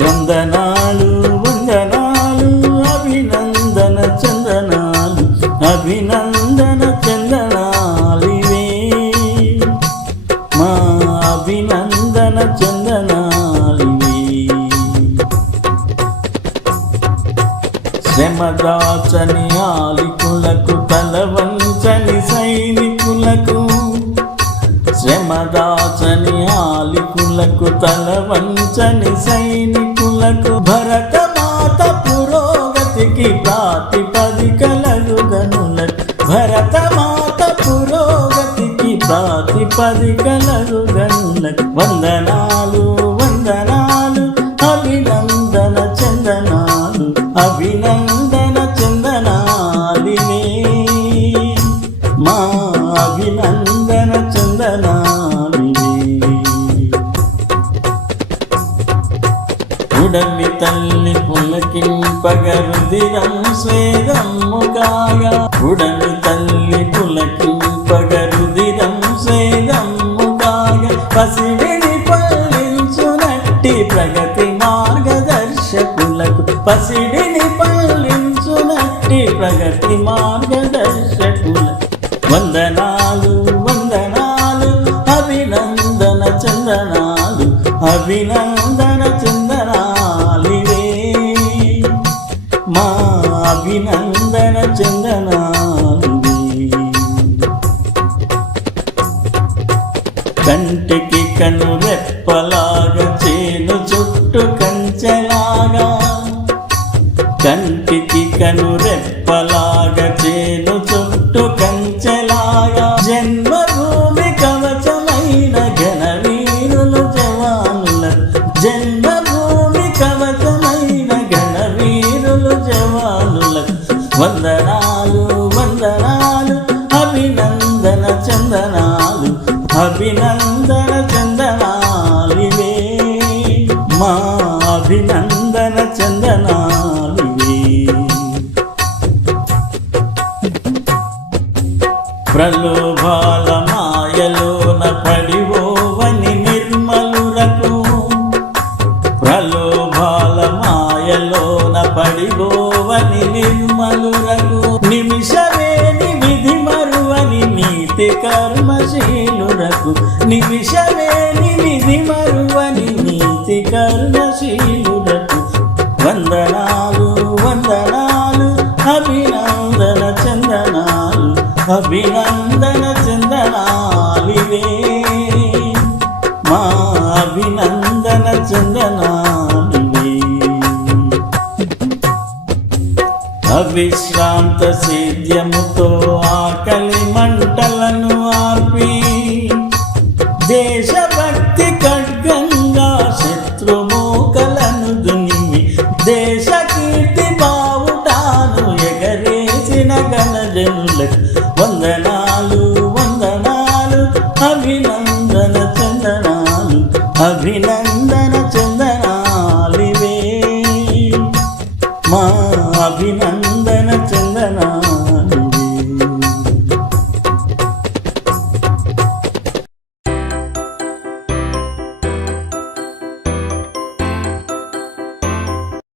వందనాలు వందనాలు అభినందన చందనాలు అభినందన చందనాలివే మా అభినందన చందనాలివే శ్రమదాచని ఆలికులకు తలవంచని సైనికులకు శ్రమదాచని ఆలికులకు తలవంచని సైనికులకు భరతమాత పురోగతికి ప్రాతిపదికలగు గనులకు భరతమాత పురోగతికి ప్రాతిపదికలగు గనులకు వందనాలు వందనాలు అభినందన చందనాలు అభినందన చందనాలినే మా అభినందన చందనాలినే ఉడమి తల్లి పులకింపగ రుధిరం స్వేదమ్ముగాగా ఉడమి తల్లి పులకింపగ రుధిరం స్వేదమ్ముగాగా పసివిడి పల్లించునట్టి ప్రగతి మార్గదర్శకులకు పసిడిని పల్లించునట్టి ప్రగతి మార్గదర్శకులకు వందనాలు వందనాలు అభినందన చందనాలు అభినందన చందనాలివే మా అభినందన చందనాలివే కంటికి కను రెప్పలాగా చేను చుట్టూ కంచెలాగా కంటికి కను రెప్పలాగా చేను చుట్టూ కంచెలాగా జన్మభూమి కవచమైన ఘనవీరులు జవానుల జన్మభూమి కవచమైన ఘనవీరులు జవానుల వందనాలు వందనాలు అభినందన చందనాలు అభినందన చందనాలివే మా అభినందన చందనాలివే ప్రలోభాల మాయలోన పడివోవని నిర్మలురకు ప్రలోభాల మాయలోన పడివోవని నిర్మలురకు నిమిషమేని విధి మరువని నీతి కర్మశీలురకు నిమిషమేని విధి మరువని నీతి కర్మశీలురకు వందనాలు వందనాలు అభినందన చందనాలు అభినందన చందనాలివే మా అభినందన చందనాలివే అవిశ్రాంత సేద్యముతో ఆకలి మంటలను ఆర్పి దేశభక్తి ఖడ్గంగా శత్రుమూకలను దునిమి దేశ కీర్తి బావుటాను ఎగరేసిన గణజనులకు వందనాలు వందనాలు అభినందన చందనాలు అభినందన చందనాలివే మా అభినందన చందనాలు